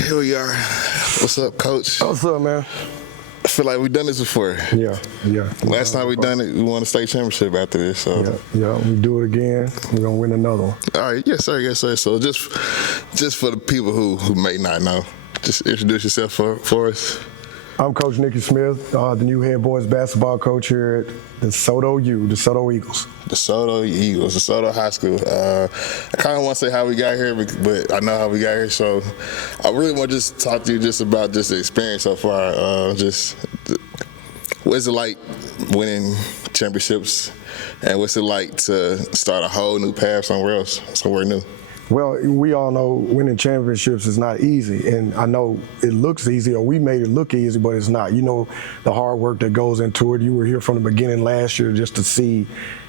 Here we are. What's up, Coach? What's up, man? I feel like we've done this before. Yeah. Last time we done it, we won a state championship after this. So yeah, we do it again. We're gonna win another one. all right, yes, sir. So just for the people who may not know, just introduce yourself for us. I'm Coach Nicky Smith, the new head boys basketball coach here at the DeSoto Eagles. DeSoto Eagles, DeSoto High School. I kind of want to say how we got here, but I know how we got here. So I really want to just talk to you just about just the experience so far. What's it like winning championships, and what's it like to start a whole new path somewhere new? Well, we all know winning championships is not easy, and I know it looks easy, or we made it look easy, but it's not. You know the hard work that goes into it. You were here from the beginning last year just to see,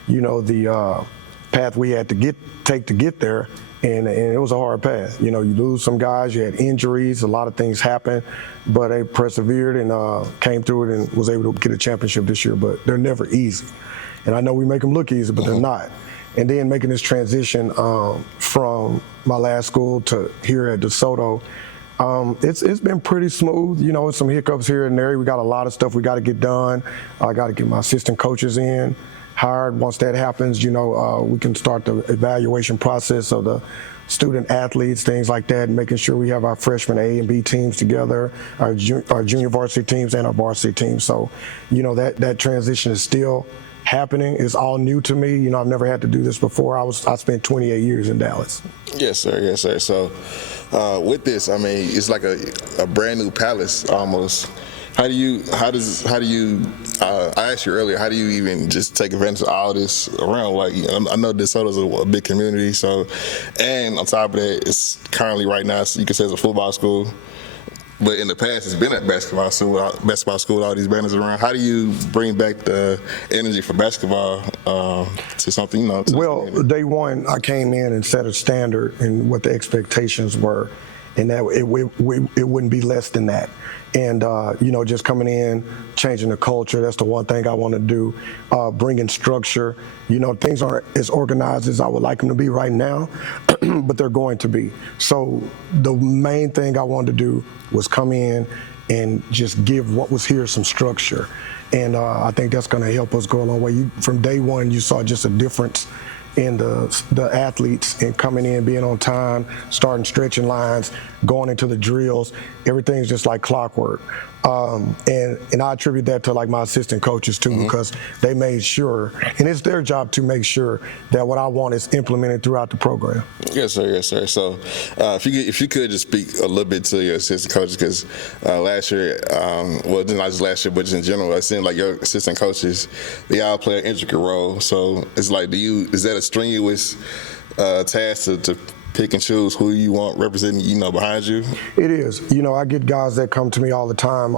the path we had to take to get there, and it was a hard path. You lose some guys, you had injuries, a lot of things happened, but they persevered and came through it and was able to get a championship this year. But they're never easy, and I know we make them look easy, but they're not. And then making this transition from my last school to here at DeSoto, it's been pretty smooth. It's some hiccups here and there. We got a lot of stuff we got to get done. I got to get my assistant coaches hired. Once that happens, we can start the evaluation process of the student athletes, things like that, and making sure we have our freshman A and B teams together, our junior varsity teams and our varsity teams. So, that transition is still happening. Is all new to me. I've never had to do this before. I spent 28 years in Dallas. Yes, sir. So with this, I mean, it's like a brand new palace almost. I asked you earlier, how do you even just take advantage of all this around? Like, I know DeSoto's a big community, so, and on top of that, it's currently right now, so you can say it's a football school. But in the past, it's been at basketball school with all these banners around. How do you bring back the energy for basketball to something, Day one, I came in and set a standard and what the expectations were, and that it wouldn't be less than that. And, just coming in, changing the culture, that's the one thing I want to do, bringing structure. Things aren't as organized as I would like them to be right now, but they're going to be. So the main thing I wanted to do was come in and just give what was here some structure. And I think that's going to help us go a long way. From day one, you saw just a difference in the athletes and coming in, being on time, starting stretching lines, going into the drills. Everything's just like clockwork. And I attribute that to like my assistant coaches too, because they made sure, and it's their job to make sure that what I want is implemented throughout the program. Yes, sir. So if you could just speak a little bit to your assistant coaches, because last year, not just last year, but just in general, it seemed like your assistant coaches, they all play an intricate role. So it's like, is that a strenuous task to pick and choose who you want representing, behind you? It is. I get guys that come to me all the time.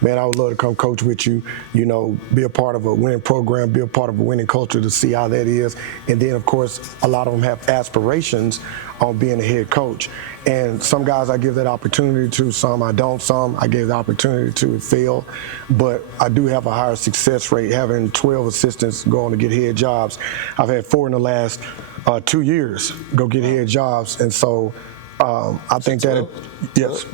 Man, I would love to come coach with you, be a part of a winning program, be a part of a winning culture to see how that is. And then, of course, a lot of them have aspirations on being a head coach. And some guys I give that opportunity to, some I don't, some I gave the opportunity to, it failed. But I do have a higher success rate, having 12 assistants going to get head jobs. I've had 4 in the last 2 years go get head jobs, and so I think that yes,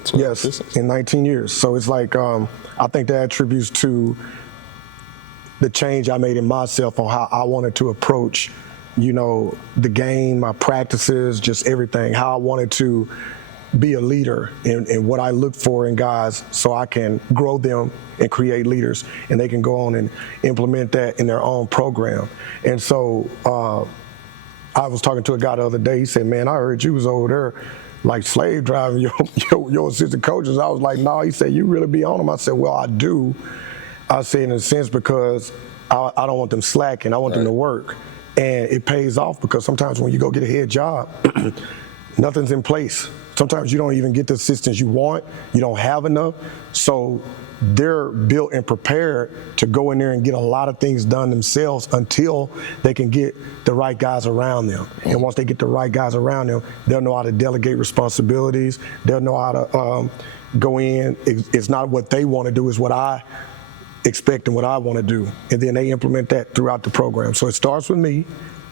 in 19 years. So it's like I think that attributes to the change I made in myself on how I wanted to approach, the game, my practices, just everything. How I wanted to be a leader and what I look for in guys, so I can grow them and create leaders, and they can go on and implement that in their own program. And so I was talking to a guy the other day. He said, "Man, I heard you was over there like slave driving your assistant coaches." I was like, "No." He said, "You really be on them?" I said, "Well, I do." I said, in a sense, because I don't want them slacking. I want them to work. And it pays off, because sometimes when you go get a head job, nothing's in place. Sometimes you don't even get the assistants you want. You don't have enough. So they're built and prepared to go in there and get a lot of things done themselves until they can get the right guys around them. And once they get the right guys around them, they'll know how to delegate responsibilities. They'll know how to go in. It's not what they want to do, it's what I expect and what I want to do. And then they implement that throughout the program. So it starts with me,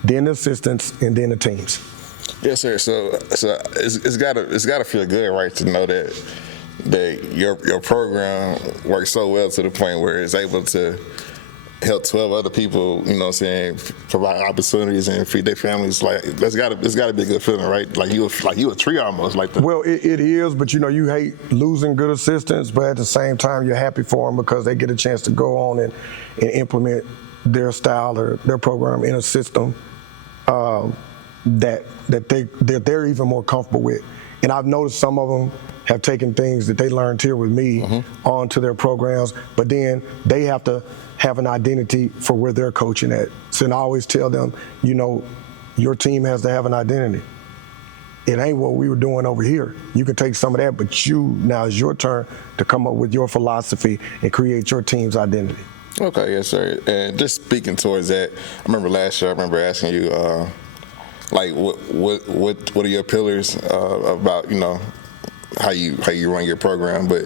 then the assistants, and then the teams. Yes, sir. So it's gotta feel good, right, to know that your program works so well to the point where it's able to help 12 other people, you know what I'm saying, provide opportunities and feed their families. Like it's gotta be a good feeling, right? Like you a tree almost like that. Well, it is, but you know, you hate losing good assistants, but at the same time, you're happy for them because they get a chance to go on and implement their style or their program in a system that they're even more comfortable with. And I've noticed some of them have taken things that they learned here with me onto their programs, but then they have to have an identity for where they're coaching at. So I always tell them, you know, your team has to have an identity. It ain't what we were doing over here. You can take some of that, but now it's your turn to come up with your philosophy and create your team's identity. Okay, yes, sir. And just speaking towards that, I remember last year, I remember asking you, like, what are your pillars about, you know, how you run your program? But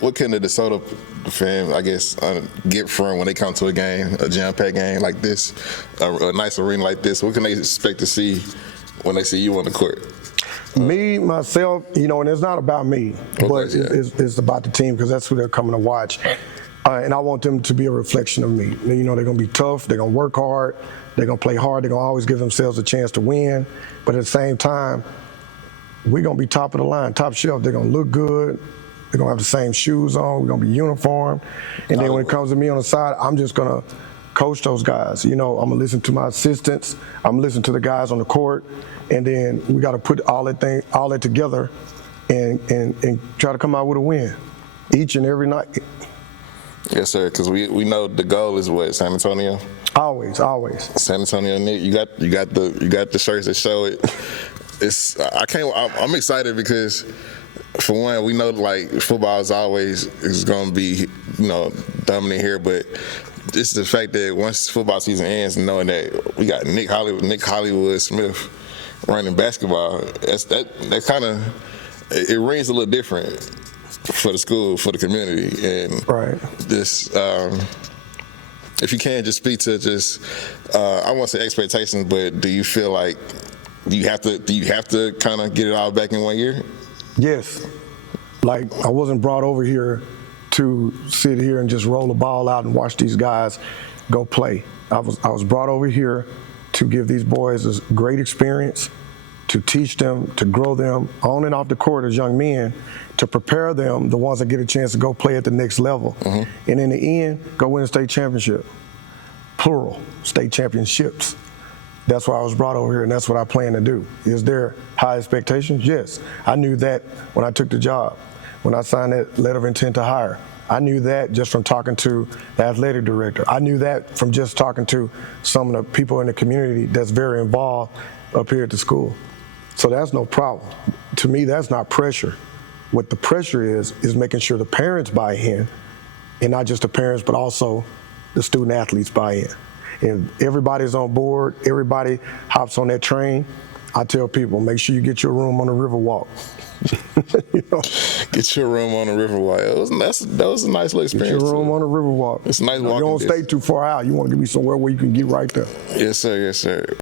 what can the DeSoto fan, I guess, get from when they come to a game, a jam-packed game like this, a nice arena like this? What can they expect to see when they see you on the court? Me, myself, you know, and it's not about me, but it's about the team because that's who they're coming to watch. And I want them to be a reflection of me. You know, they're going to be tough, they're going to work hard, they're going to play hard, they're going to always give themselves a chance to win. But at the same time, we're going to be top of the line, top shelf. They're going to look good. They're going to have the same shoes on. We're going to be uniform. And then when it comes to me on the side, I'm just going to coach those guys. You know, I'm going to listen to my assistants. I'm going to listen to the guys on the court. And then we got to put all that together and try to come out with a win each and every night. Yes, sir, because we know the goal is what, San Antonio? Always. San Antonio, Nick, you got the shirts that show it. I'm excited because, for one, we know like football is going to be, you know, dominant here, but it's the fact that once football season ends, knowing that we got Nick Hollywood Smith running basketball, that kind of, it rings a little different for the school, for the community, and right. This. If you can just speak to just, I won't say expectations, but do you feel like do you have to kind of get it all back in 1 year? Yes. Like, I wasn't brought over here to sit here and just roll the ball out and watch these guys go play. I was brought over here to give these boys a great experience, to teach them, to grow them on and off the court as young men, to prepare them, the ones that get a chance to go play at the next level. And in the end, go win a state championship. Plural, state championships. That's why I was brought over here, and that's what I plan to do. Is there high expectations? Yes. I knew that when I took the job, when I signed that letter of intent to hire. I knew that just from talking to the athletic director. I knew that from just talking to some of the people in the community that's very involved up here at the school. So that's no problem. To me, that's not pressure. What the pressure is making sure the parents buy in, and not just the parents, but also the student athletes buy in. And everybody's on board, everybody hops on that train. I tell people, make sure you get your room on the Riverwalk. You know? Get your room on the Riverwalk. That was a nice little experience. Get your room on the Riverwalk. It's nice walking. You don't stay too far out. You want to be somewhere where you can get right there. Yes, sir. Yes, sir.